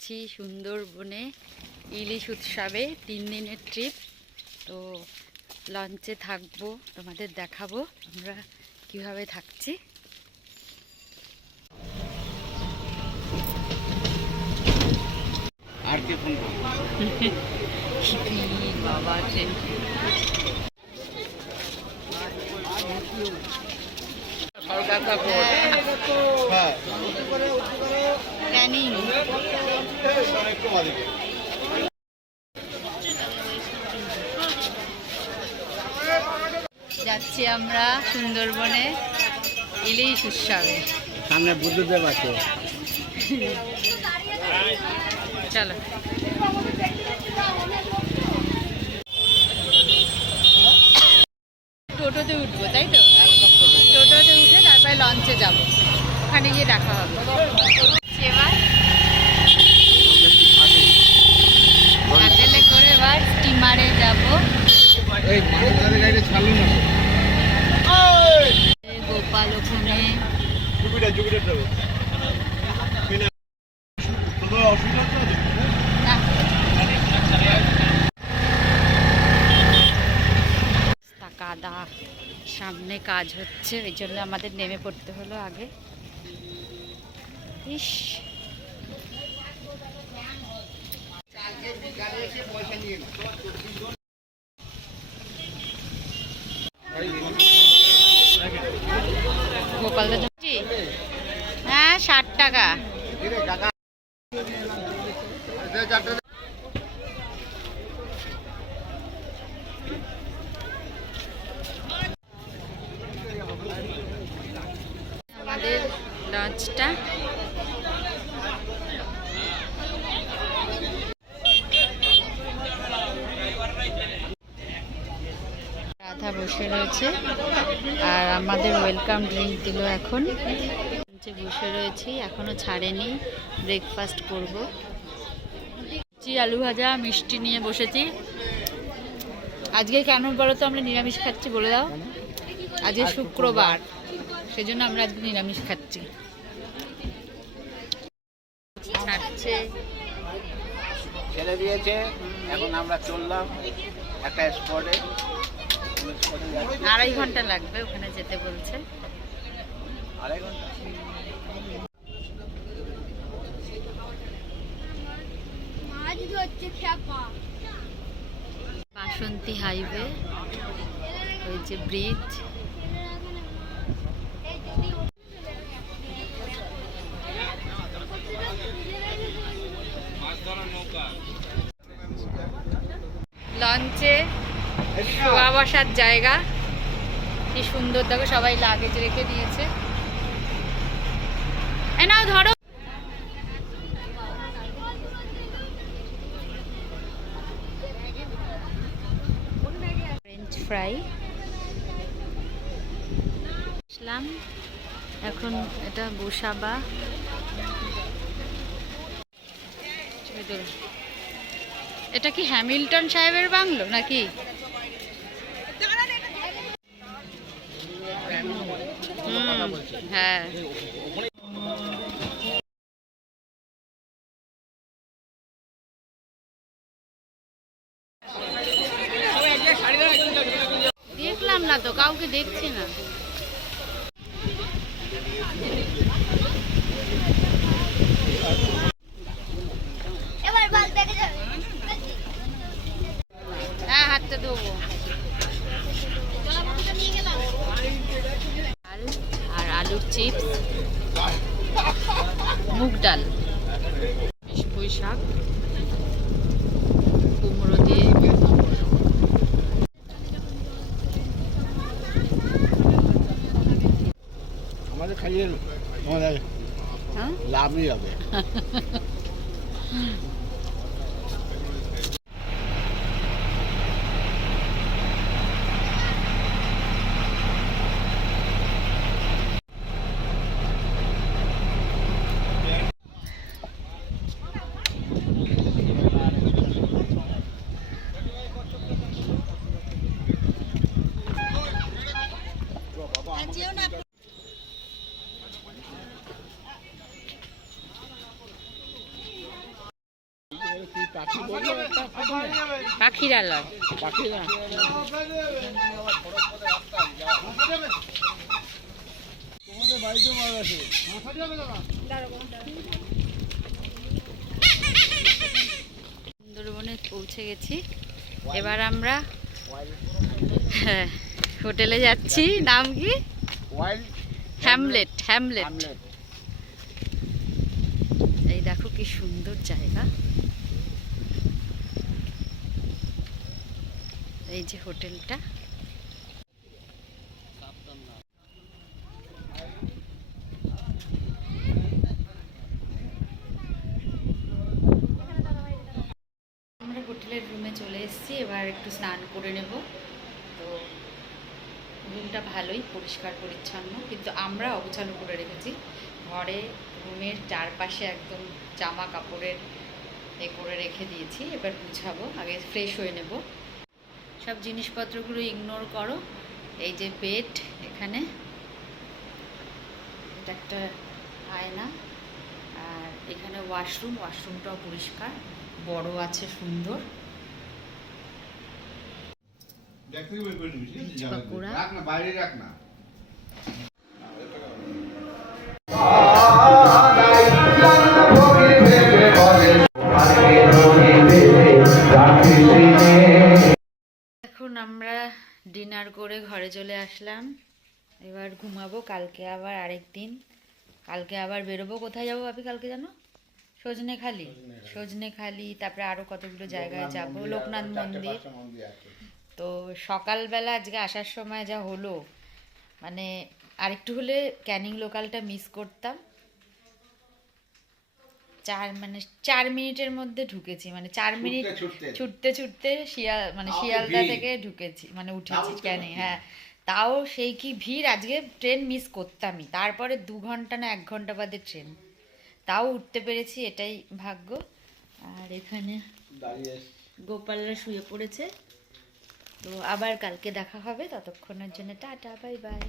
যাচ্ছি সুন্দরবনে ইলিশ উৎসবে 3 দিনের ট্রিপ। তো লঞ্চে থাকবো, তোমাদের দেখাবো আমরা কিভাবে থাকছি। আর কি ফোন বাবা ক্যানিং যাচ্ছি আমরা সুন্দরবনে ইলিশ উৎসবে। সামনে বুদ্ধদেব আছে, চলো। টোটোতে উঠবো, তাই তো? টোটোতে উঠে তারপরে লঞ্চে যাব, ওখানে গিয়ে দেখা হবে। এবার প্যাডেলে করে এবার স্টিমারে যাবো। গোপাল ওখানে কাদা, সামনে কাজ হচ্ছে, ওই জন্য আমাদের নেমে পড়তে হলো আগে। ইস, গোপালদা যাচ্ছি। হ্যাঁ, 60 টাকা। আমাদের লঞ্চটা রাধা বসে রয়েছে আর আমাদের ওয়েলকাম ড্রিঙ্ক দিল। এখন বসে রয়েছি, এখনো ছাড়েনি, ব্রেকফাস্ট করব। আলু ভাজা মিষ্টি নিয়ে বসেছি। আজকে কেন বলো তো আমরা নিরামিষ খাচ্ছি, বলে দাও। আজকে শুক্রবার, সেজন্য আমরা আজকে নিরামিষ খাচ্ছি। ছাড়ছে, ছেড়ে দিয়েছে, এখন আমরা চললাম একটা স্পটে। 2.5 ঘন্টা লাগবে ওখানে যেতে বলছে। 2.5 ঘন্টা? বাসন্তী হাইওয়ে, ওই যে ব্রিজ। লঞ্চে শোয়া বসার জায়গা কি সুন্দর, দেখো সবাই লাগেজ রেখে দিয়েছে। এ নাও ধরো। ফ্রেঞ্চ ফ্রাই আসলাম এখন। এটা গোসাবা, এটা কি হ্যামিল্টন সাহেবের বাংলো নাকি? হ্যাঁ, দেখলাম না তো, কাউকে দেখছি না। হ্যাঁ, হাতটা ধোবো। আর আলুর চিপস, মুগ ডাল, পুঁই শাক, কুমড়ো দিয়ে। আমাদের খাইয়ে আমাদের লাভই হবে। কি পাখি বললো একটা প্রথমে? পাখিরালয়। পাখি না তোমাদের বাড়িতে মাছ আছে। সুন্দরবনে পৌঁছে গেছি। এবার আমরা হ্যাঁ, হোটেলে যাচ্ছি। নাম কি? Wild Hamlet. হ্যামলেট। আমলেট। এই দেখো কি সুন্দর জায়গা। এই যে হোটেলটা। আমরা হোটেলের রুমে চলে এসেছি, এবার একটু স্নান করে নেব। তো রুমটা ভালোই পরিষ্কার পরিচ্ছন্ন, কিন্তু আমরা অগোছালো করে রেখেছি। ঘরে রুমের চারপাশে একদম জামা কাপড়ের এ করে রেখে দিয়েছি। এবার গুছাবো, আগে ফ্রেশ হয়ে নেব। সব জিনিসপত্রগুলো ইগনোর করো। এই যে বেড, এখানে এটা একটা আয়না, আর এখানে ওয়াশরুম। ওয়াশরুমটাও পরিষ্কার, বড় আছে, সুন্দর। পাকোড়া। রাখ না, বাইরে রাখ না। এখন আমরা ডিনার করে ঘরে চলে আসলাম। এবার ঘুমাবো। কালকে আবার আরেক দিন, কালকে আবার বেরোবো। কোথায় যাবো ভাবি কালকে জানো? সজনেখালি। সজনেখালি, তারপরে আরো কতগুলো জায়গায় যাব। লোকনাথ মন্দির। তো সকালবেলা আজকে আসার সময় যা হলো, মানে আরেকটু হলে ক্যানিং লোকালটা মিস করতাম। 4 মিনিটের মধ্যে ঢুকেছি, মানে 4 মিনিট ছুটতে ছুটতে শিয়ালদা থেকে ঢুকেছি, মানে উঠেছি ক্যানিং। হ্যাঁ, তাও সেই কি ভিড়। আজকে ট্রেন মিস করতামই। তারপরে 2 ঘন্টা না 1 ঘন্টা বাদে ট্রেন, তাও উঠতে পেরেছি, এটাই ভাগ্য। আর এখানে গোপালরা শুয়ে পড়েছে। তো আবার কালকে দেখা হবে, ততক্ষণের জন্য টাটা, বাই বাই।